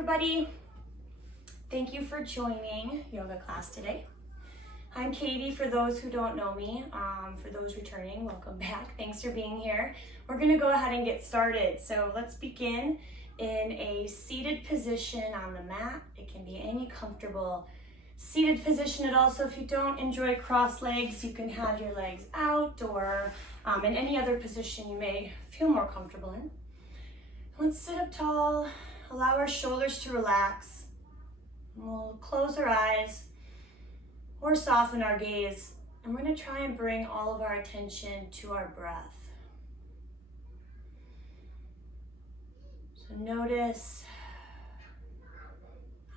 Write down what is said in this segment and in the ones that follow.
everybody. Thank you for joining yoga class today. I'm Katie, for those who don't know me. For those returning, welcome back. Thanks for being here. We're gonna go ahead and get started. So let's begin in a seated position on the mat. It can be any comfortable seated position at all. So if you don't enjoy cross legs, you can have your legs out or in any other position you may feel more comfortable in. Let's sit up tall, allow our shoulders to relax. We'll close our eyes or soften our gaze, and we're going to try and bring all of our attention to our breath. So notice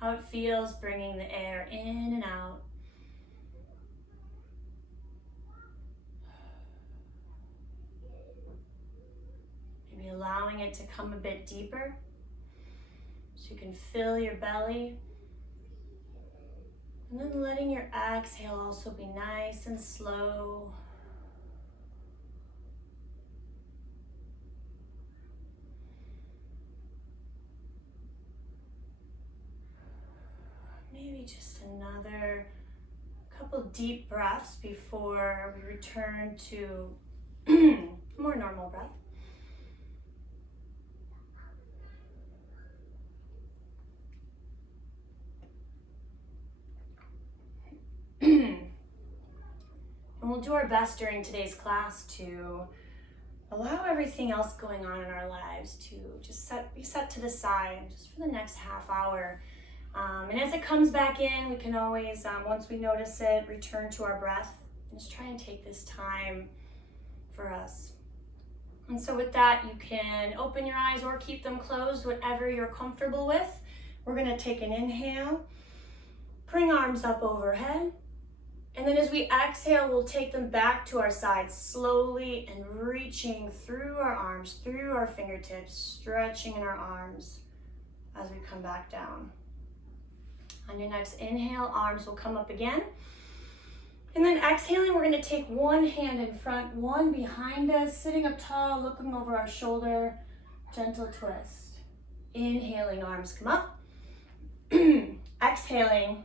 how it feels bringing the air in and out. Maybe allowing it to come a bit deeper so you can fill your belly. And then letting your exhale also be nice and slow. Maybe just another couple deep breaths before we return to more normal breath. And we'll do our best during today's class to allow everything else going on in our lives to just be set to the side just for the next half hour. And as it comes back in, we can always, once we notice it, return to our breath and just try and take this time for us. And so with that, you can open your eyes or keep them closed, whatever you're comfortable with. We're gonna take an inhale, bring arms up overhead. And then as we exhale, we'll take them back to our sides slowly and reaching through our arms, through our fingertips, stretching in our arms as we come back down. On your next inhale, arms will come up again. And then exhaling, we're gonna take one hand in front, one behind us, sitting up tall, looking over our shoulder, gentle twist. Inhaling, arms come up. Exhaling,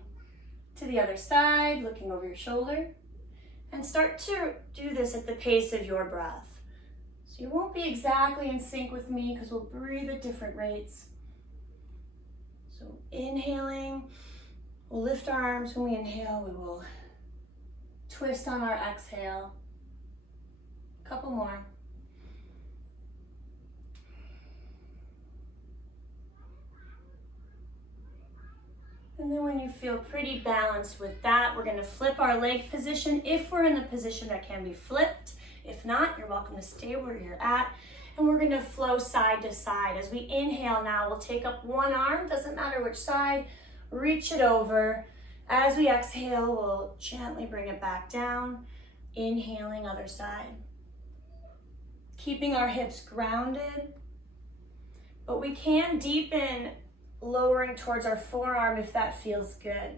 to the other side, looking over your shoulder, and start to do this at the pace of your breath. So you won't be exactly in sync with me because we'll breathe at different rates. So inhaling, we'll lift our arms. When we inhale, we will twist on our exhale. A couple more. And then when you feel pretty balanced with that, we're gonna flip our leg position if we're in the position that can be flipped. If not, you're welcome to stay where you're at. And we're gonna flow side to side. As we inhale now, we'll take up one arm, doesn't matter which side, reach it over. As we exhale, we'll gently bring it back down. Inhaling, other side. Keeping our hips grounded, but we can deepen lowering towards our forearm if that feels good.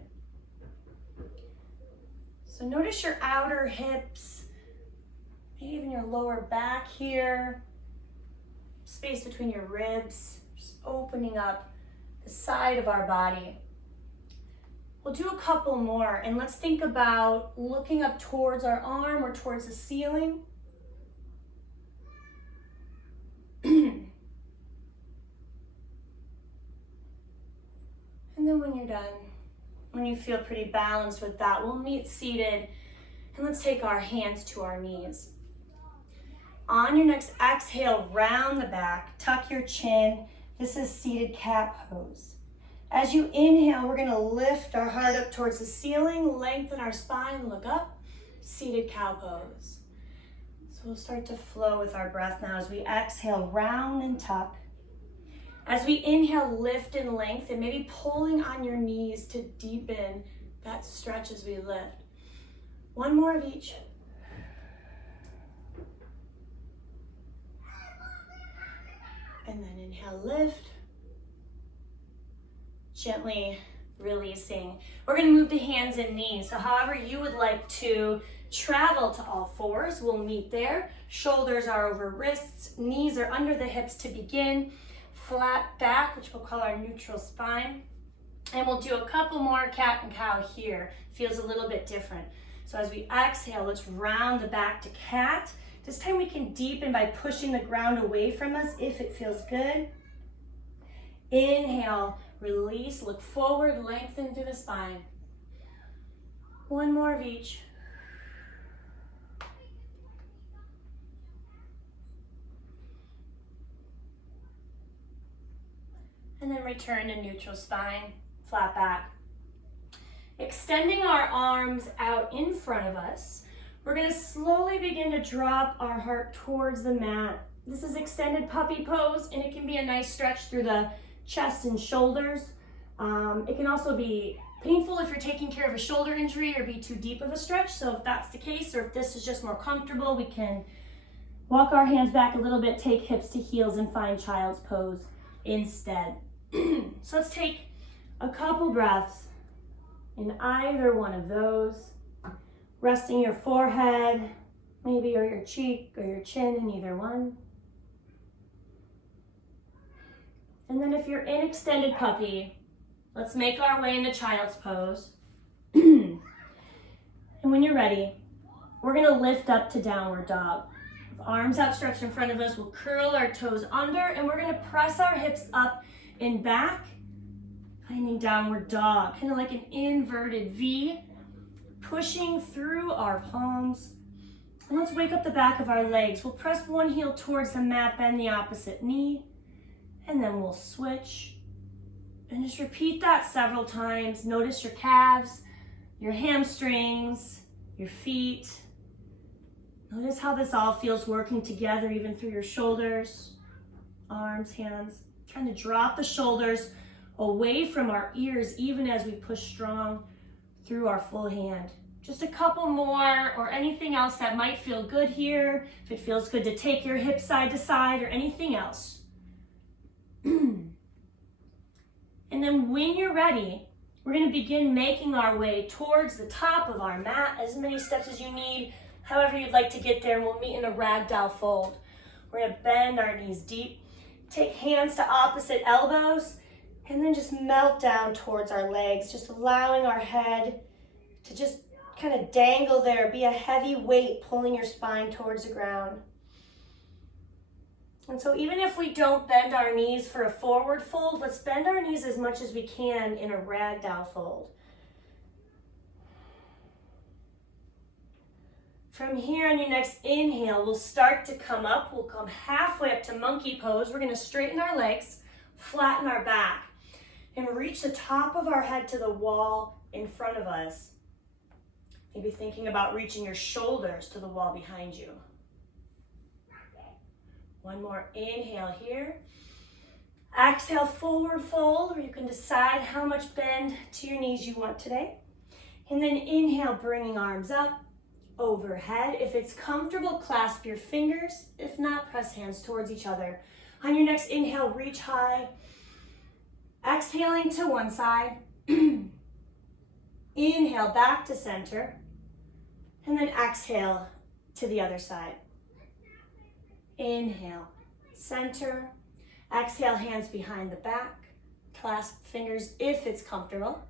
So notice your outer hips, maybe even your lower back here, space between your ribs, just opening up the side of our body. We'll do a couple more, and let's think about looking up towards our arm or towards the ceiling. And then when you're done, when you feel pretty balanced with that, we'll meet seated, and let's take our hands to our knees. On your next exhale, round the back, tuck your chin. This is seated cat pose. As you inhale, we're gonna lift our heart up towards the ceiling, lengthen our spine, look up, seated cow pose. So we'll start to flow with our breath now as we exhale, round and tuck. As we inhale, lift and lengthen, maybe pulling on your knees to deepen that stretch as we lift. One more of each. And then inhale, lift. Gently releasing. We're gonna move to hands and knees. So however you would like to travel to all fours, we'll meet there. Shoulders are over wrists, knees are under the hips to begin. flat back, which we'll call our neutral spine. And we'll do a couple more cat and cow here. Feels a little bit different. So as we exhale, let's round the back to cat. This time we can deepen by pushing the ground away from us if it feels good. Inhale, release, look forward, lengthen through the spine. One more of each. And then return to neutral spine, flat back. Extending our arms out in front of us, we're going to slowly begin to drop our heart towards the mat. This is extended puppy pose, and it can be a nice stretch through the chest and shoulders. It can also be painful if you're taking care of a shoulder injury or be too deep of a stretch. So if that's the case, or if this is just more comfortable, we can walk our hands back a little bit, take hips to heels, and find child's pose instead. So let's take a couple breaths in either one of those, resting your forehead, maybe, or your cheek or your chin in either one. And then if you're in extended puppy, let's make our way into child's pose. And when you're ready, we're gonna lift up to downward dog. With arms outstretched in front of us, we'll curl our toes under, and we're gonna press our hips up and back, finding downward dog, kind of like an inverted V, pushing through our palms. And let's wake up the back of our legs. We'll press one heel towards the mat, bend the opposite knee, and then we'll switch. And just repeat that several times. Notice your calves, your hamstrings, your feet. Notice how this all feels working together, even through your shoulders, arms, hands. Trying to drop the shoulders away from our ears, even as we push strong through our full hand. Just a couple more, or anything else that might feel good here. If it feels good to take your hips side to side, or anything else. And then when you're ready, we're going to begin making our way towards the top of our mat, as many steps as you need, however you'd like to get there, and we'll meet in a ragdoll fold. We're going to bend our knees deep, take hands to opposite elbows, and then just melt down towards our legs, just allowing our head to just kind of dangle there, be a heavy weight pulling your spine towards the ground. And so even if we don't bend our knees for a forward fold, let's bend our knees as much as we can in a ragdoll fold. From here on your next inhale, we'll start to come up. We'll come halfway up to monkey pose. We're going to straighten our legs, flatten our back, and reach the top of our head to the wall in front of us. Maybe thinking about reaching your shoulders to the wall behind you. One more inhale here. Exhale, forward fold, where you can decide how much bend to your knees you want today. And then inhale, bringing arms up, overhead. If it's comfortable, clasp your fingers. If not, press hands towards each other. On your next inhale, reach high. Exhaling to one side. Inhale, back to center. And then exhale to the other side. Inhale, center. Exhale, hands behind the back. Clasp fingers if it's comfortable.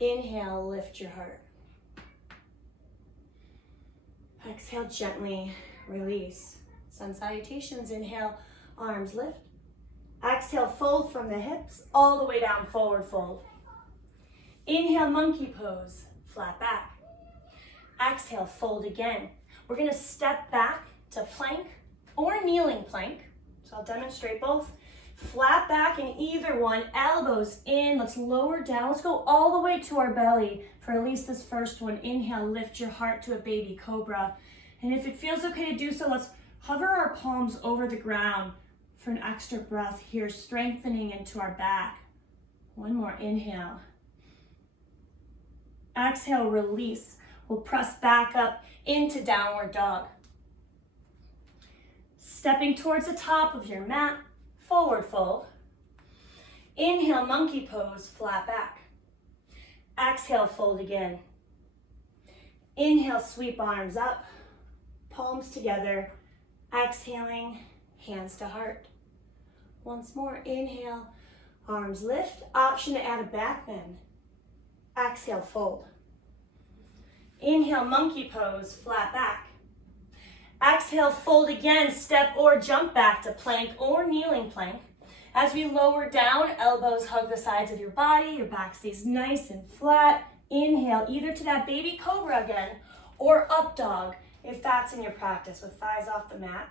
Inhale, lift your heart. Exhale, gently release. Sun salutations. Inhale, arms lift. Exhale, fold from the hips all the way down, forward fold. Inhale, monkey pose, flat back. Exhale, fold again. We're gonna step back to plank or kneeling plank. So I'll demonstrate both. Flat back in either one, elbows in. Let's lower down. Let's go all the way to our belly for at least this first one. Inhale, lift your heart to a baby cobra. And if it feels okay to do so, let's hover our palms over the ground for an extra breath here, strengthening into our back. One more inhale. Exhale, release. We'll press back up into downward dog. Stepping towards the top of your mat, forward fold. Inhale, monkey pose, flat back. Exhale, fold again. Inhale, sweep arms up, palms together. Exhaling, hands to heart. Once more, inhale, arms lift. Option to add a back bend. Exhale, fold. Inhale, monkey pose, flat back. Exhale, fold again, step or jump back to plank or kneeling plank. As we lower down, elbows hug the sides of your body, your back stays nice and flat. Inhale, either to that baby cobra again, or up dog, if that's in your practice, with thighs off the mat.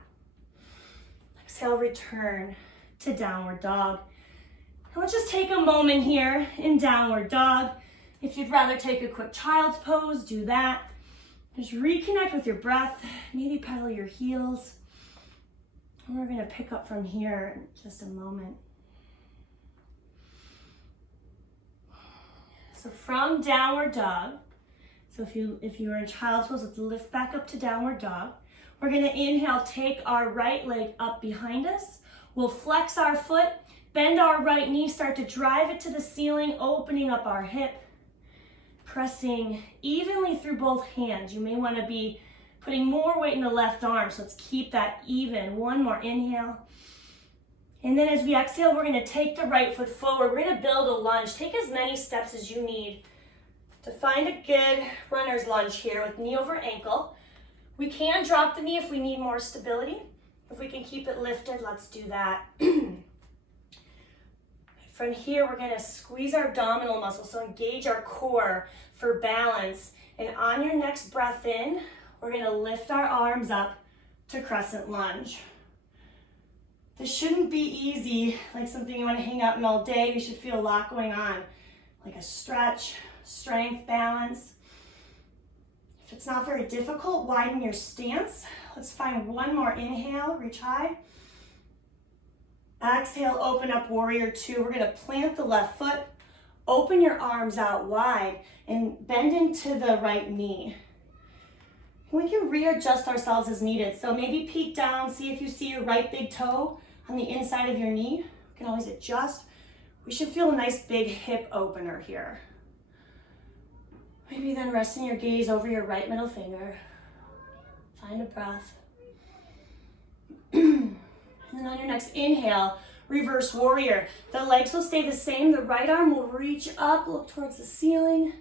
Exhale, return to downward dog. And let's just take a moment here in downward dog. If you'd rather take a quick child's pose, do that. Just reconnect with your breath, maybe pedal your heels. And we're gonna pick up from here in just a moment. So from downward dog, so if you are in child's pose, let's lift back up to downward dog. We're gonna inhale, take our right leg up behind us. We'll flex our foot, bend our right knee, start to drive it to the ceiling, opening up our hip. Pressing evenly through both hands. You may want to be putting more weight in the left arm, so let's keep that even. One more inhale. And then as we exhale, we're going to take the right foot forward. We're going to build a lunge. Take as many steps as you need to find a good runner's lunge here with knee over ankle. We can drop the knee if we need more stability. If we can keep it lifted, let's do that. From here, we're gonna squeeze our abdominal muscles, so engage our core for balance. And on your next breath in, we're gonna lift our arms up to crescent lunge. This shouldn't be easy, like something you wanna hang out in all day. You should feel a lot going on, like a stretch, strength, balance. If it's not very difficult, widen your stance. Let's find one more inhale, reach high. Exhale, open up warrior two. We're gonna plant the left foot, open your arms out wide, and bend into the right knee. We can readjust ourselves as needed. So maybe peek down, see if you see your right big toe on the inside of your knee. You can always adjust. We should feel a nice big hip opener here. Maybe then resting your gaze over your right middle finger. Find a breath. And then on your next inhale, reverse warrior. The legs will stay the same. The right arm will reach up, look towards the ceiling.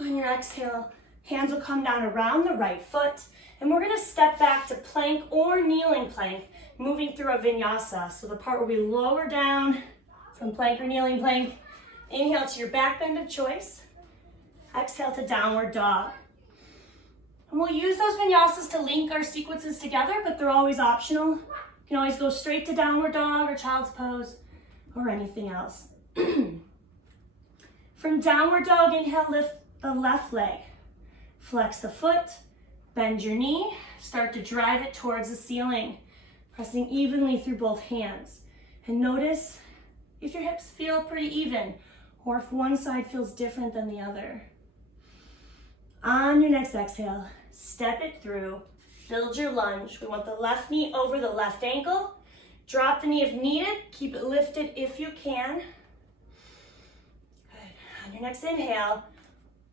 On your exhale, hands will come down around the right foot. And we're gonna step back to plank or kneeling plank, moving through a vinyasa. So the part where we lower down from plank or kneeling plank. Inhale to your back bend of choice. Exhale to downward dog. And we'll use those vinyasas to link our sequences together, but they're always optional. You can always go straight to downward dog or child's pose or anything else. From downward dog, inhale, lift the left leg. Flex the foot, bend your knee, start to drive it towards the ceiling, pressing evenly through both hands. And notice if your hips feel pretty even or if one side feels different than the other. On your next exhale, step it through, build your lunge. We want the left knee over the left ankle. Drop the knee if needed, keep it lifted if you can. Good. On your next inhale,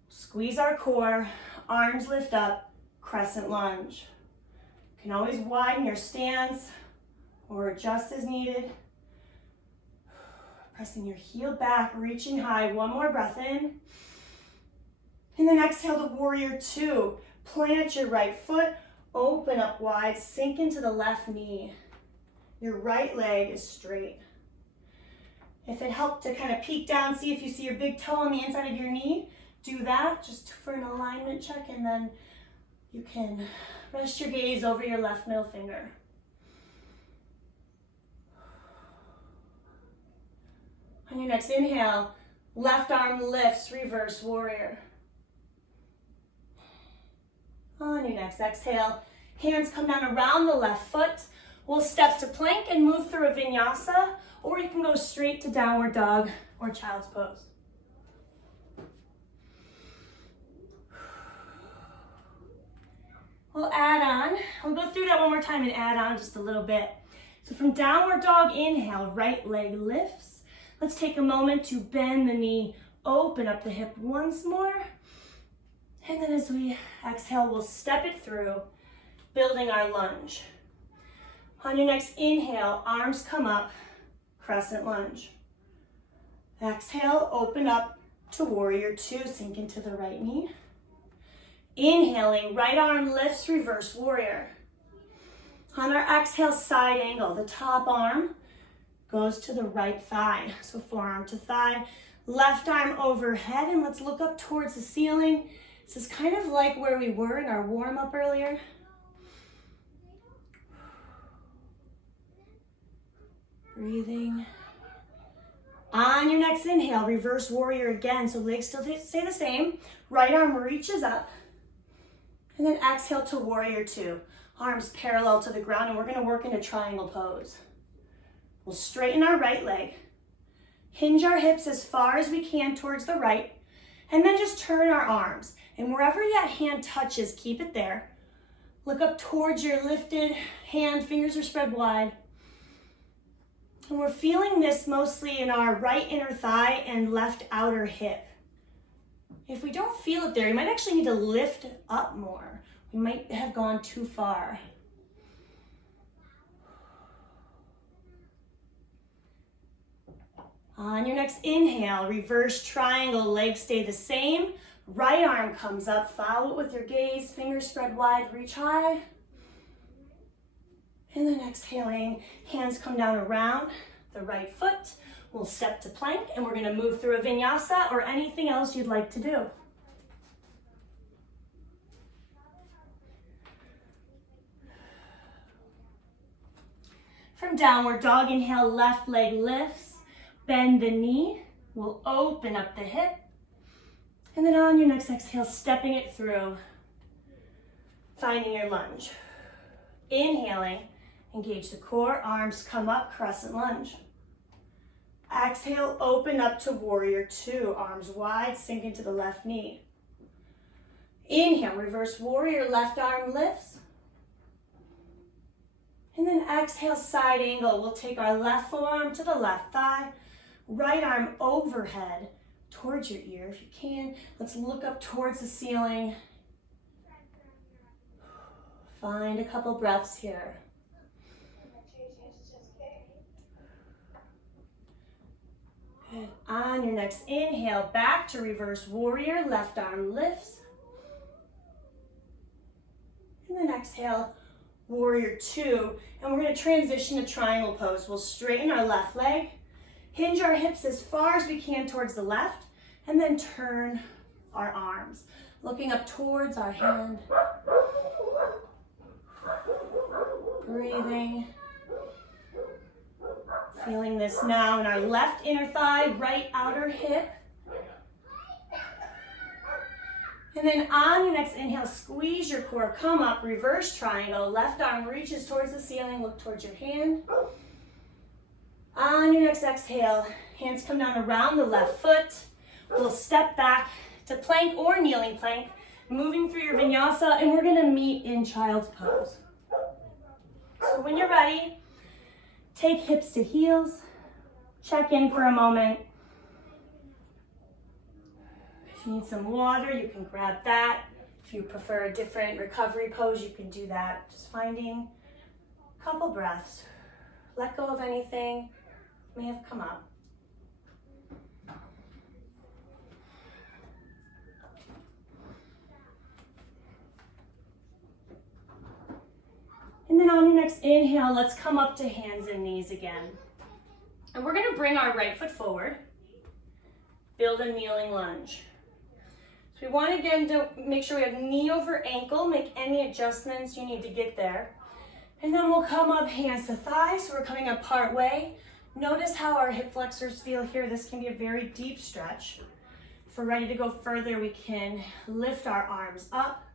squeeze our core, arms lift up, crescent lunge. You can always widen your stance or adjust as needed. Pressing your heel back, reaching high. One more breath in. And then exhale to warrior two. Plant your right foot, open up wide, sink into the left knee. Your right leg is straight. If it helped to kind of peek down, see if you see your big toe on the inside of your knee, do that just for an alignment check, and then you can rest your gaze over your left middle finger. On your next inhale, left arm lifts, reverse warrior. On your next exhale, hands come down around the left foot. We'll step to plank and move through a vinyasa, or you can go straight to downward dog or child's pose. We'll add on. We'll go through that one more time and add on just a little bit. So from downward dog, inhale, right leg lifts. Let's take a moment to bend the knee, open up the hip once more. And then as we exhale, we'll step it through, building our lunge. On your next inhale, arms come up, crescent lunge. Exhale, open up to warrior two, sink into the right knee. Inhaling, right arm lifts, reverse warrior. On our exhale, side angle, the top arm goes to the right thigh. So forearm to thigh, left arm overhead, and let's look up towards the ceiling. This is kind of like where we were in our warm-up earlier. Breathing. On your next inhale, reverse warrior again. So legs still stay the same. Right arm reaches up. And then exhale to warrior two. Arms parallel to the ground, and we're gonna work into triangle pose. We'll straighten our right leg. Hinge our hips as far as we can towards the right. And then just turn our arms. And wherever that hand touches, keep it there. Look up towards your lifted hand, fingers are spread wide. And we're feeling this mostly in our right inner thigh and left outer hip. If we don't feel it there, you might actually need to lift up more. We might have gone too far. On your next inhale, reverse triangle, legs stay the same. Right arm comes up, follow it with your gaze, fingers spread wide, reach high. And then exhaling, hands come down around the right foot. We'll step to plank, and we're gonna move through a vinyasa or anything else you'd like to do. From downward dog, inhale, left leg lifts, bend the knee. We'll open up the hip. And then on your next exhale, stepping it through, finding your lunge. Inhaling, engage the core, arms come up, crescent lunge. Exhale, open up to warrior two, arms wide, sink into the left knee. Inhale, reverse warrior, left arm lifts. And then exhale, side angle. We'll take our left forearm to the left thigh, right arm overhead towards your ear if you can. Let's look up towards the ceiling. Find a couple breaths here. Good. On your next inhale, back to reverse warrior, left arm lifts. And then exhale, warrior two. And we're gonna transition to triangle pose. We'll straighten our left leg, hinge our hips as far as we can towards the left, and then turn our arms, looking up towards our hand. Breathing. Feeling this now in our left inner thigh, right outer hip. And then on your next inhale, squeeze your core, come up, reverse triangle. Left arm reaches towards the ceiling, look towards your hand. On your next exhale, hands come down around the left foot. We'll step back to plank or kneeling plank, moving through your vinyasa, and we're gonna meet in child's pose. So when you're ready, take hips to heels, check in for a moment. If you need some water, you can grab that. If you prefer a different recovery pose, you can do that. Just finding a couple breaths. Let go of anything that may have come up. And then on your next inhale, let's come up to hands and knees again. And we're gonna bring our right foot forward, build a kneeling lunge. So we want again to make sure we have knee over ankle, make any adjustments you need to get there. And then we'll come up hands to thighs, so we're coming up part way. Notice how our hip flexors feel here. This can be a very deep stretch. If we're ready to go further, we can lift our arms up.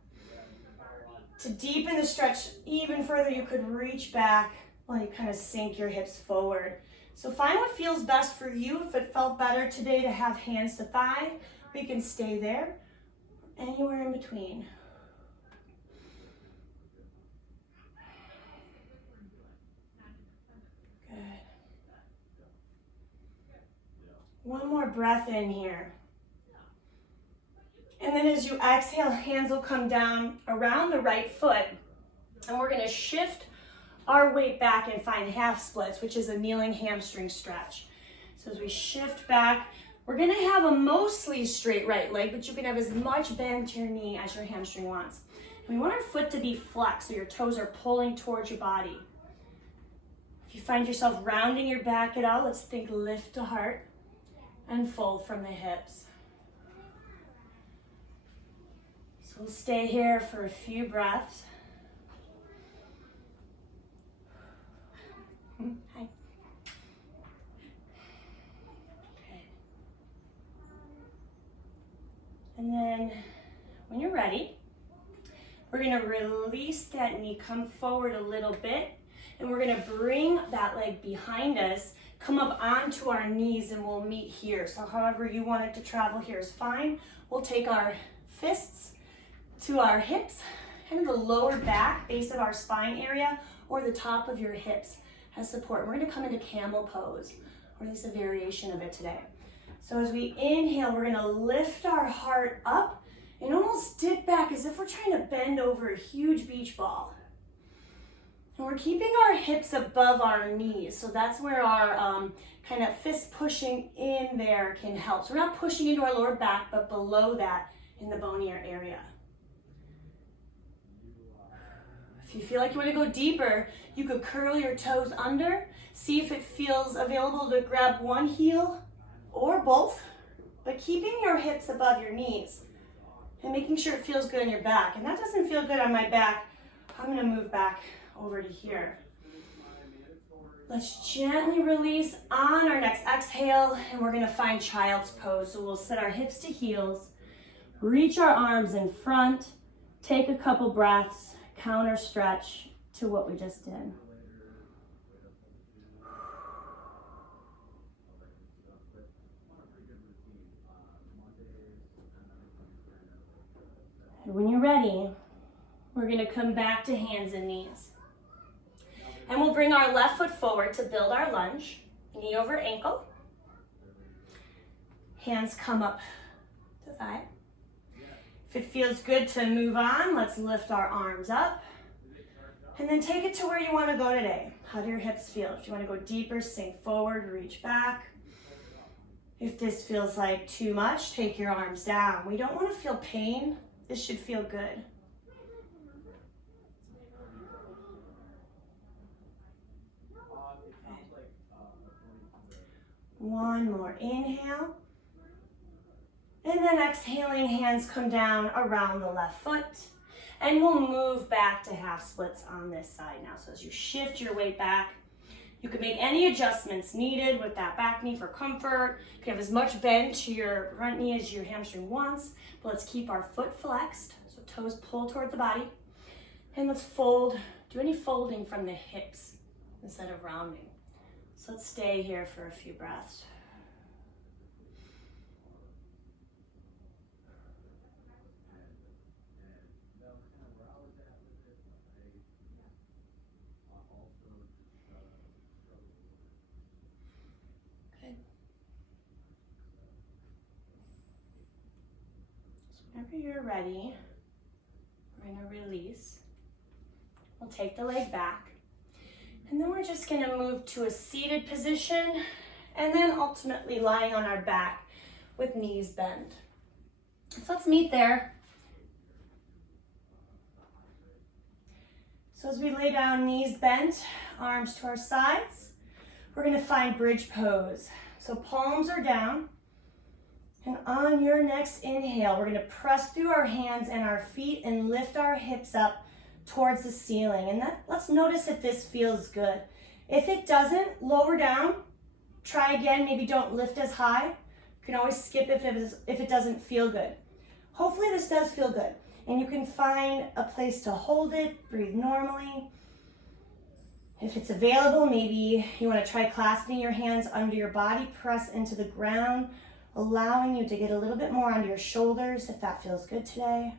To deepen the stretch even further, you could reach back while you kind of sink your hips forward. So find what feels best for you. If it felt better today to have hands to thigh, we can stay there, anywhere in between. Good. One more breath in here. And then as you exhale, hands will come down around the right foot. And we're gonna shift our weight back and find half splits, which is a kneeling hamstring stretch. So as we shift back, we're gonna have a mostly straight right leg, but you can have as much bend to your knee as your hamstring wants. And we want our foot to be flexed, so your toes are pulling towards your body. If you find yourself rounding your back at all, let's think lift the heart and fold from the hips. So we'll stay here for a few breaths. Hi. Okay. And then when you're ready, we're gonna release that knee, come forward a little bit, and we're gonna bring that leg behind us, come up onto our knees, and we'll meet here. So however you want it to travel here is fine. We'll take our fists to our hips, kind of the lower back, base of our spine area, or the top of your hips as support. We're gonna come into camel pose, or at least a variation of it today. So as we inhale, we're gonna lift our heart up and almost dip back as if we're trying to bend over a huge beach ball. And we're keeping our hips above our knees. So that's where our kind of fist pushing in there can help. So we're not pushing into our lower back, but below that in the bonier area. If you feel like you want to go deeper, you could curl your toes under. See if it feels available to grab one heel or both, but keeping your hips above your knees and making sure it feels good on your back. And that doesn't feel good on my back. I'm going to move back over to here. Let's gently release on our next exhale, and we're going to find child's pose. So we'll set our hips to heels, reach our arms in front, take a couple breaths, counter stretch to what we just did. And when you're ready, we're going to come back to hands and knees. And we'll bring our left foot forward to build our lunge, knee over ankle. Hands come up to thigh. If it feels good to move on, let's lift our arms up. And then take it to where you want to go today. How do your hips feel? If you want to go deeper, sink forward, reach back. If this feels like too much, take your arms down. We don't want to feel pain. This should feel good. One more inhale. And then exhaling, hands come down around the left foot. And we'll move back to half splits on this side now. So as you shift your weight back, you can make any adjustments needed with that back knee for comfort. You can have as much bend to your front knee as your hamstring wants. But let's keep our foot flexed. So toes pull toward the body. And let's fold. Do any folding from the hips instead of rounding. So let's stay here for a few breaths. Good. So whenever you're ready, we're going to release. We'll take the leg back. And then we're just going to move to a seated position and then ultimately lying on our back with knees bent. So let's meet there. So as we lay down, knees bent, arms to our sides, we're going to find bridge pose. So palms are down. And on your next inhale, we're going to press through our hands and our feet and lift our hips up towards the ceiling. And let's notice if this feels good. If it doesn't, lower down. Try again. Maybe don't lift as high. You can always skip if it doesn't feel good. Hopefully this does feel good. And you can find a place to hold it, breathe normally. If it's available, maybe you want to try clasping your hands under your body, press into the ground, allowing you to get a little bit more onto your shoulders if that feels good today.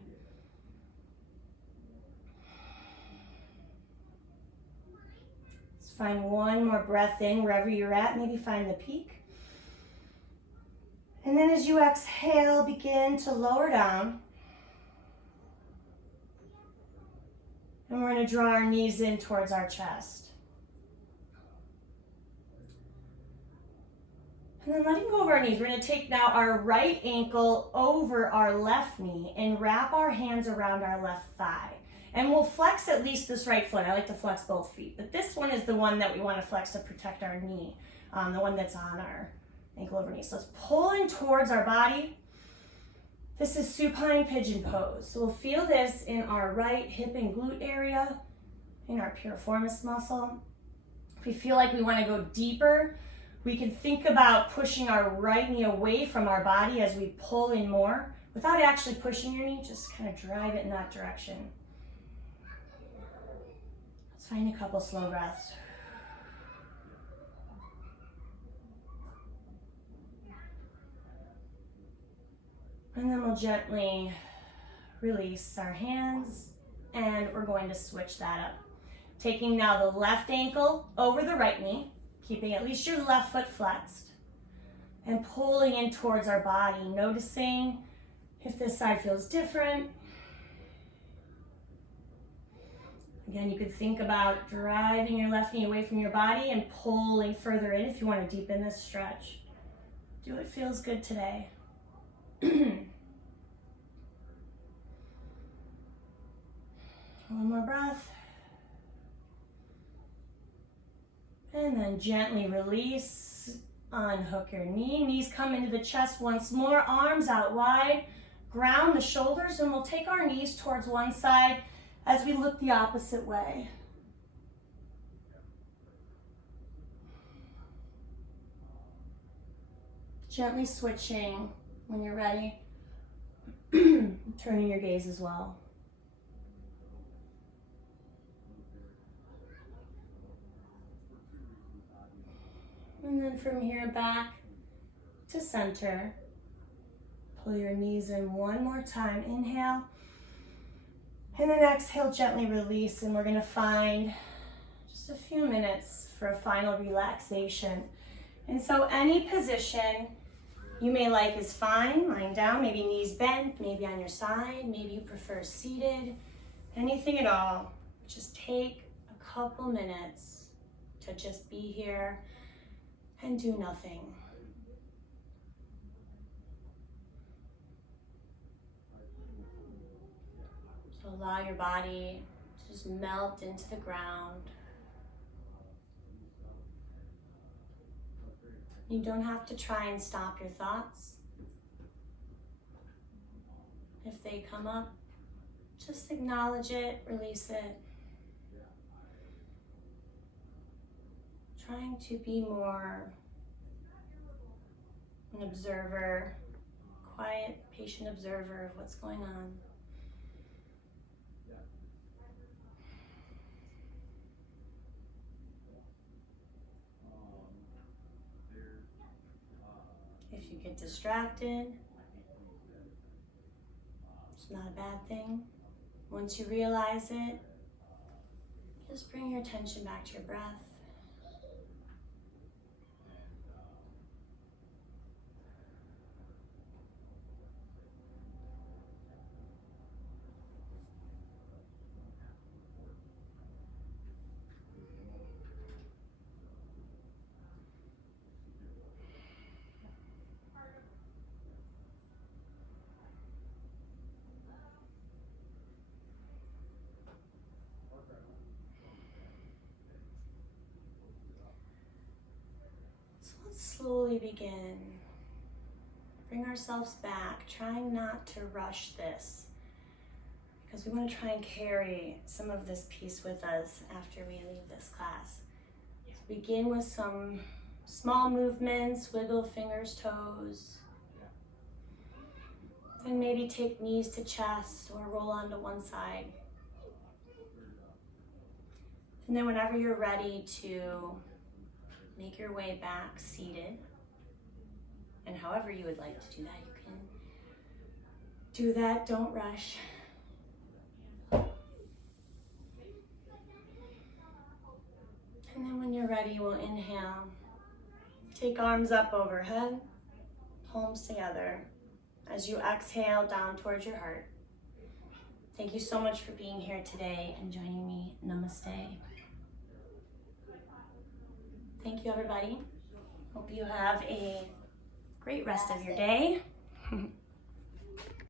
Find one more breath in wherever you're at. Maybe find the peak. And then as you exhale, begin to lower down. And we're going to draw our knees in towards our chest. And then letting go of our knees, we're going to take now our right ankle over our left knee and wrap our hands around our left thigh. And we'll flex at least this right foot. I like to flex both feet, but this one is the one that we want to flex to protect our knee, the one that's on our ankle over knee. So let's pull in towards our body. This is supine pigeon pose. So we'll feel this in our right hip and glute area, in our piriformis muscle. If we feel like we want to go deeper, we can think about pushing our right knee away from our body as we pull in more, without actually pushing your knee, just kind of drive it in that direction. Let's find a couple slow breaths. And then we'll gently release our hands, and we're going to switch that up. Taking now the left ankle over the right knee, keeping at least your left foot flexed, and pulling in towards our body, noticing if this side feels different. Again, you could think about driving your left knee away from your body and pulling further in if you want to deepen this stretch. Do what feels good today. One more breath. And then gently release, unhook your knee. Knees come into the chest once more, arms out wide. Ground the shoulders, and we'll take our knees towards one side as we look the opposite way. Gently switching when you're ready. Turning your gaze as well. And then from here back to center. Pull your knees in one more time. Inhale. And then exhale, gently release. And we're going to find just a few minutes for a final relaxation. And so any position you may like is fine. Lying down, maybe knees bent, maybe on your side, maybe you prefer seated. Anything at all. Just take a couple minutes to just be here and do nothing. So allow your body to just melt into the ground. You don't have to try and stop your thoughts. If they come up, just acknowledge it, release it. Trying to be more an observer, quiet, patient observer of what's going on. If you get distracted, it's not a bad thing. Once you realize it, just bring your attention back to your breath. Slowly begin. Bring ourselves back, trying not to rush this, because we want to try and carry some of this piece with us after we leave this class. So begin with some small movements, wiggle fingers, toes, and maybe take knees to chest or roll onto one side. And then whenever you're ready to make your way back seated, and however you would like to do that, you can do that, don't rush. And then when you're ready, we'll inhale. Take arms up overhead, palms together. As you exhale down towards your heart. Thank you so much for being here today and joining me. Namaste. Thank you, everybody. Hope you have a great rest of your day.